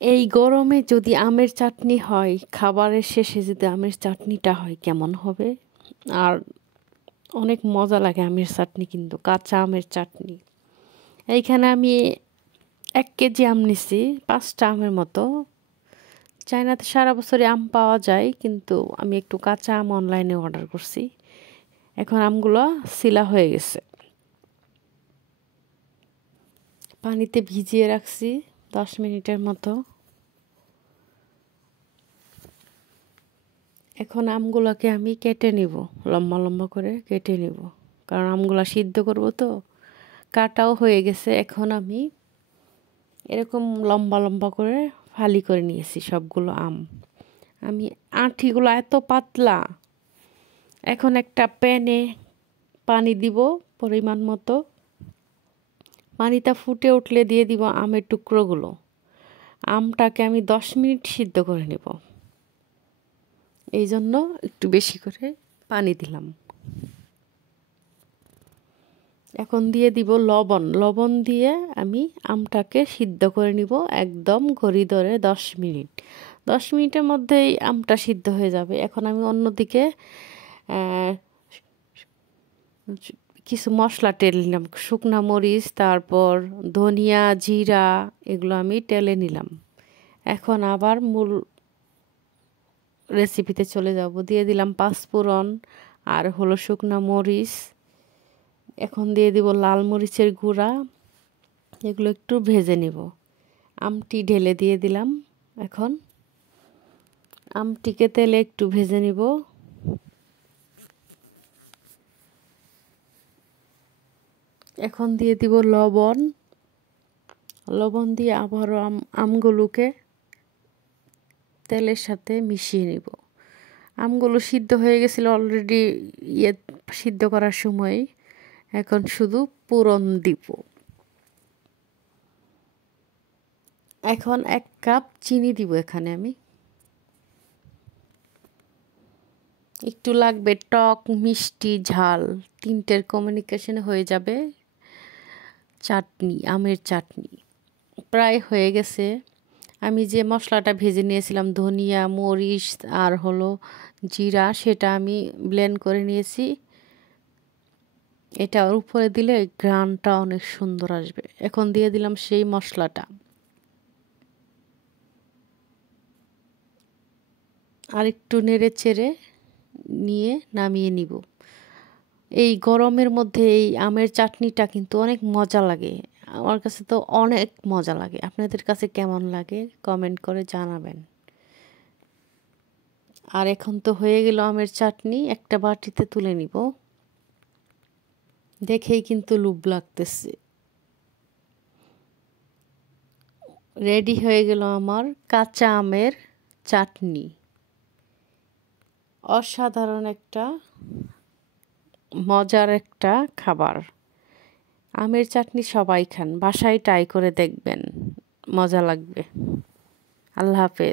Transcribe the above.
এই গরমে যদি আমের চাটনি হয়, খাবারের শেষে যদি আমের চাটনিটা হয় কেমন হবে? আর অনেক মজা লাগে আমের চাটনি, কিন্তু কাঁচা আমের চাটনি। এইখানে আমি 1 কেজি আম নিছি, 5টা আমের মতো। চায়নাতে সারা বছরই আম পাওয়া যায়, কিন্তু আমি একটু কাঁচা আম অনলাইনে অর্ডার করছি। এখন আমগুলো শিলা হয়ে গেছে, পানিতে ভিজিয়ে রাখছি 10 মিনিটের মতো। এখন আমগুলোকে আমি কেটে নিব, লম্বা লম্বা করে কেটে নিব, কারণ আমগুলো সিদ্ধ করব তো। কাটাও হয়ে গেছে। এখন আমি এরকম লম্বা লম্বা করে ফালি করে নিয়েছি সবগুলো আম। আমি আঁটিগুলো এত পাতলা। এখন একটা প্যানে পানি দিব পরিমাণ মতো। পানিটা ফুটে উঠলে দিয়ে দিব আমের টুকরোগুলো। আমটাকে আমি 10 মিনিট সিদ্ধ করে নেব, এই জন্য একটু বেশি করে পানি দিলাম। এখন দিয়ে দিব লবণ। লবণ দিয়ে আমি আমটাকে সিদ্ধ করে নিব একদম ঘড়ি ধরে 10 মিনিট। 10 মিনিটের মধ্যেই আমটা সিদ্ধ হয়ে যাবে। এখন আমি অন্যদিকে কিছু মশলা টেলে নিলাম, শুকনা মরিচ, তারপর ধনিয়া, জিরা, এগুলো আমি টেলে নিলাম। এখন আবার মূল রেসিপিতে চলে যাব। দিয়ে দিলাম পাঁচফোড়ন আর হলো শুকনা মরিচ। এখন দিয়ে দিব লাল মরিচের গুঁড়া। এগুলো একটু ভেজে নেব। আমটি ঢেলে দিয়ে দিলাম। এখন আমটিকে তেলে একটু ভেজে নিব। এখন দিয়ে দিব লবণ। লবণ দিয়ে আবারও আমগুলোকে তেলের সাথে মিশিয়ে নিব। আমগুলো সিদ্ধ হয়ে গেছিল অলরেডি সিদ্ধ করার সময়। এখন শুধু পুরন দিব। এখন 1 কাপ চিনি দিব এখানে আমি। একটু লাগবে টক, মিষ্টি, ঝাল, 3টের কম্বিনেশনে হয়ে যাবে চাটনি, আমের চাটনি। প্রায় হয়ে গেছে। আমি যে মশলাটা ভেজে নিয়েছিলাম, ধনিয়া, মরিচ আর হলো জিরা, সেটা আমি ব্লেন্ড করে নিয়েছি। এটা উপরে দিলে ঘ্রাণটা অনেক সুন্দর আসবে। এখন দিয়ে দিলাম সেই মশলাটা। আর একটু নেড়ে চেড়ে নিয়ে নামিয়ে নিব। এই গরমের মধ্যে এই আমের চাটনিটা কিন্তু অনেক মজা লাগে। আমার কাছে তো অনেক মজা লাগে। আপনাদের কাছে কেমন লাগে কমেন্ট করে জানাবেন। আর এখন তো হয়ে গেল আমের চাটনি। একটা বাটিতে তুলে নিব। দেখেই কিন্তু লোভ লাগতেছে। রেডি হয়ে গেল আমার কাঁচা আমের চাটনি। অসাধারণ একটা মজার একটা খাবার। আমের চাটনি সবাই খান, বাসায় ট্রাই করে দেখবেন, মজা লাগবে। আল্লাহ হাফেজ।